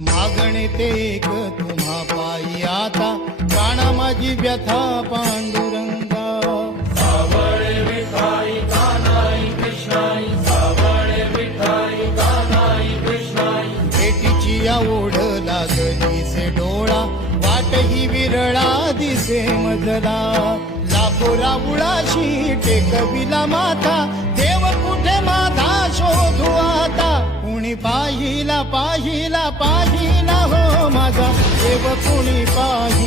मागणे ते एक तुम्हा पायी आता, प्राणा माझी व्यथा पांडुरंगा. सावळे विठाई कानाई कृष्णाई, सावळे विठाई कानाई कृष्णाई. भेटीची या ओढ लागली से डोळा, वाट ही विरळा दिसे मजला. लाखो राऊळाशी टेकविला माथा, देव कुठे माझा शोधू आता. कुणी पाहिला पाहिला पाहिला हो माझा देव, कुणी पाहिला